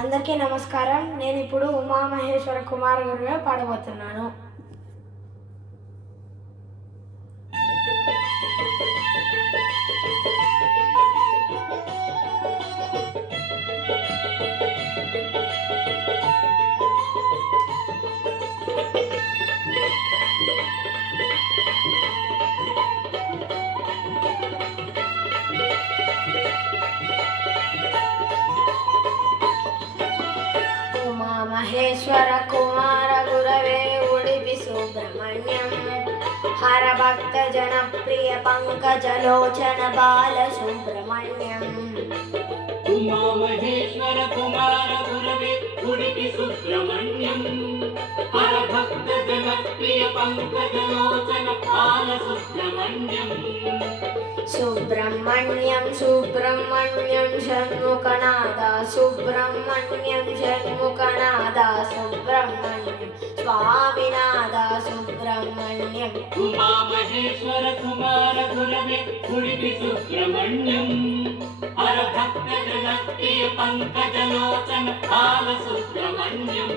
అందరికీ నమస్కారం. నేను ఇప్పుడు ఉమామహేశ్వర కుమార్ గారు పాడబోతున్నాను. మహేశ్వర కుమార గురవే ఉడిపి సుబ్రహ్మణ్యం హర భక్త జనప్రియ పంకజలోచన బాల సుబ్రహ్మణ్యం. ఉమా మహేశ్వర కుమార గురవే ఉడిపి సుబ్రహ్మణ్యం హర భక్త జనప్రియ పంకజలోచన బాల సుబ్రహ్మణ్యం. సుబ్రహ్మణ్యం సుబ్రహ్మణ్యం షణ్ముఖనాద సుబ్రహ్మణ్యం షణ్ముఖనాద సుబ్రహ్మణ్యం స్వామినాద సుబ్రహ్మణ్యం. ఉమా మహేశ్వర కుమార గురవే ఉడిపి సుబ్రహ్మణ్యం హర భక్త జనప్రియ పంకజలోచన బాల సుబ్రహ్మణ్యం.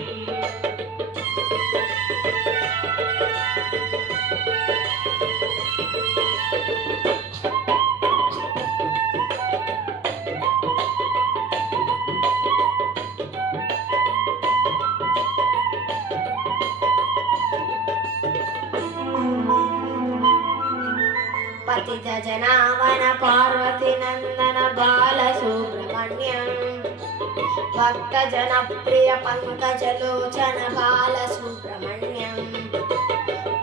పతిత జనావన పార్వతి నందన బాల సుబ్రహ్మణ్యం భక్త జనప్రియ పంకజలోచన బాల సుబ్రహ్మణ్యం.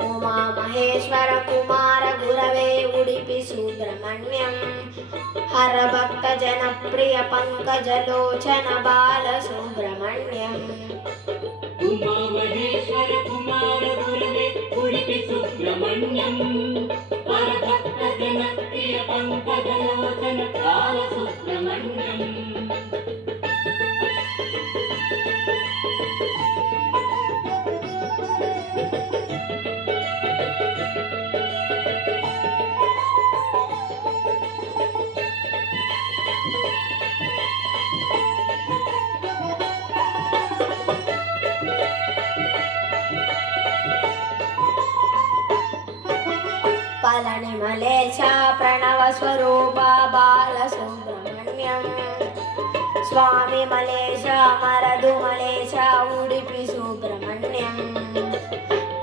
ఉమా మహేశ్వర కుమార గురవే ఉడిపి సుబ్రహ్మణ్యం హర భక్త జనప్రియ పంకజలోచన బాల సుబ్రహ్మణ్యం. ఉమా మహేశ్వర కుమార గురవే ఉడిపి సుబ్రహ్మణ్యం హర భక్త జనప్రియ పంకజలోచన బాల సుబ్రహ్మణ్యం. పళని మలేశ ప్రణవ స్వరూప బాల సుబ్రహ్మణ్యం స్వామి మలేశ మరదు మలేశ ఉడిపి సుబ్రహ్మణ్యం.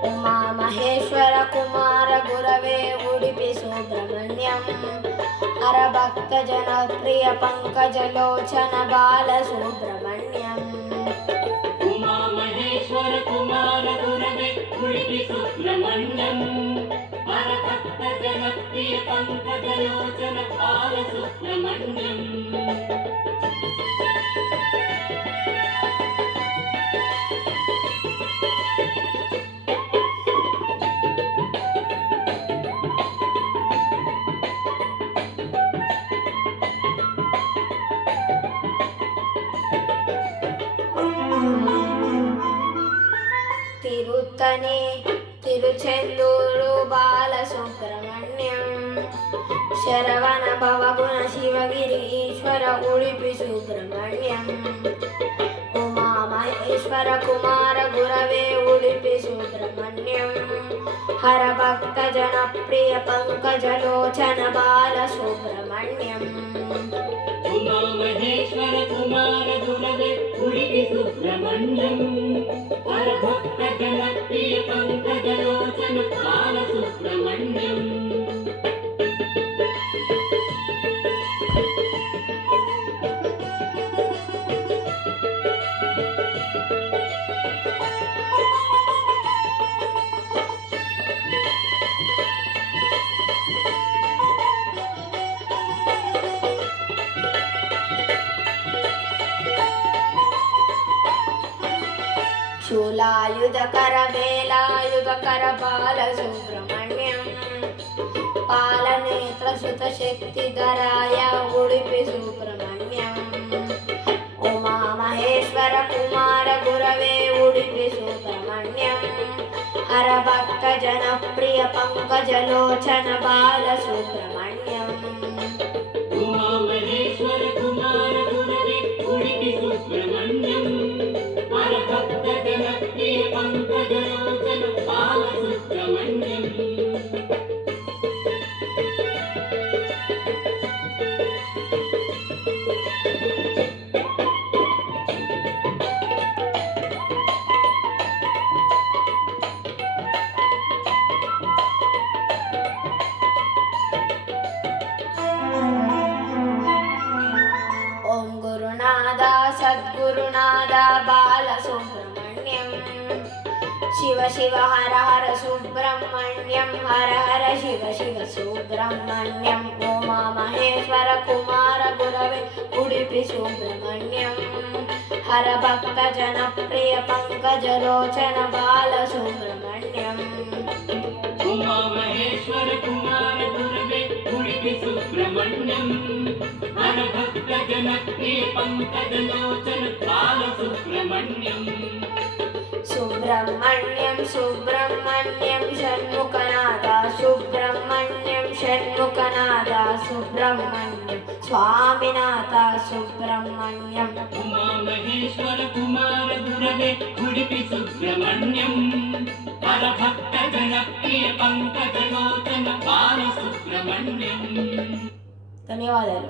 ఉమా మహేశ్వర కుమార గురవే ఉడిపి సుబ్రహ్మణ్యం హర భక్త జనప్రియ పంకజలోచన బాల సుబ్రహ్మణ్యం. ఉమా మహేశ్వర కుమార గురవే ఉడిపి సుబ్రహ్మణ్యం హర భక్త జనప్రియ పంకజలోచన బాల సుబ్రహ్మణ్యం. తిరుత్తని తిరుచెందూరు బాల సుబ్రహ్మణ్యం శరవణ భవగుణ శివగిరి ఈశ్వర ఉడిపి సుబ్రహ్మణ్యం. ఉమా మహేశ్వర కుమార గురవే ఉడిపి సుబ్రహ్మణ్యం హర భక్త జనప్రియ పంకజలోచన బాల సుబ్రహ్మణ్యం. ఉమా మహేశ్వర కుమార గురవే ఉడిపి సుబ్రహ్మణ్యం హర భక్త జనప్రియ పంకజలోచన బాల సుబ్రహ్మణ్యం. శూలాయుధకర వేలాయుధకర బాల సుబ్రహ్మణ్యం పాలనేత్ర సుత శక్తిధరాయ ఉడిపి సుబ్రహ్మణ్యం. ఉమా మహేశ్వర కుమార గురవే ఉడిపి సుబ్రహ్మణ్యం హర భక్త జనప్రియ పంకజలోచన బాల సుబ్రహ్మణ్యం. ఉమా మహేశ్వర కుమార గురవే ఉడిపి సుబ్రహ్మణ్యం హరభక్త జనప్రియ పంకజలోచన బాలసుబ్రహ్మణ్యం ఓం గురునాథ సద్గురునాథ బాల సుబ్రహ్మణ్యం శివ శివ హర హర సుబ్రహ్మణ్యం హర హర శివ శివ సుబ్రహ్మణ్యం ఉమా మహేశ్వర కుమార గురవే ఉడిపి సుబ్రహ్మణ్యం హర భక్త జనప్రియ పంకజలోచన బాల సుబ్రహ్మణ్యం ఉమా మహేశ్వర కుమార గురవే ఉడిపి సుబ్రహ్మణ్యం హర భక్త జనప్రియ పంకజలోచన బాల సుబ్రహ్మణ్యం సుబ్రహ్మణ్యం సుబ్రహ్మణ్యం షణ్ముఖనాథ సుబ్రహ్మణ్యం షణ్ముఖనాథ సుబ్రహ్మణ్యం స్వామినాథ సుబ్రహ్మణ్యం ఉమా మహేశ్వర కుమార గురవే ఉడిపి సుబ్రహ్మణ్యం హర భక్త జనప్రియ పంకజలోచన బాల సుబ్రహ్మణ్యం ధన్యవాదాలు.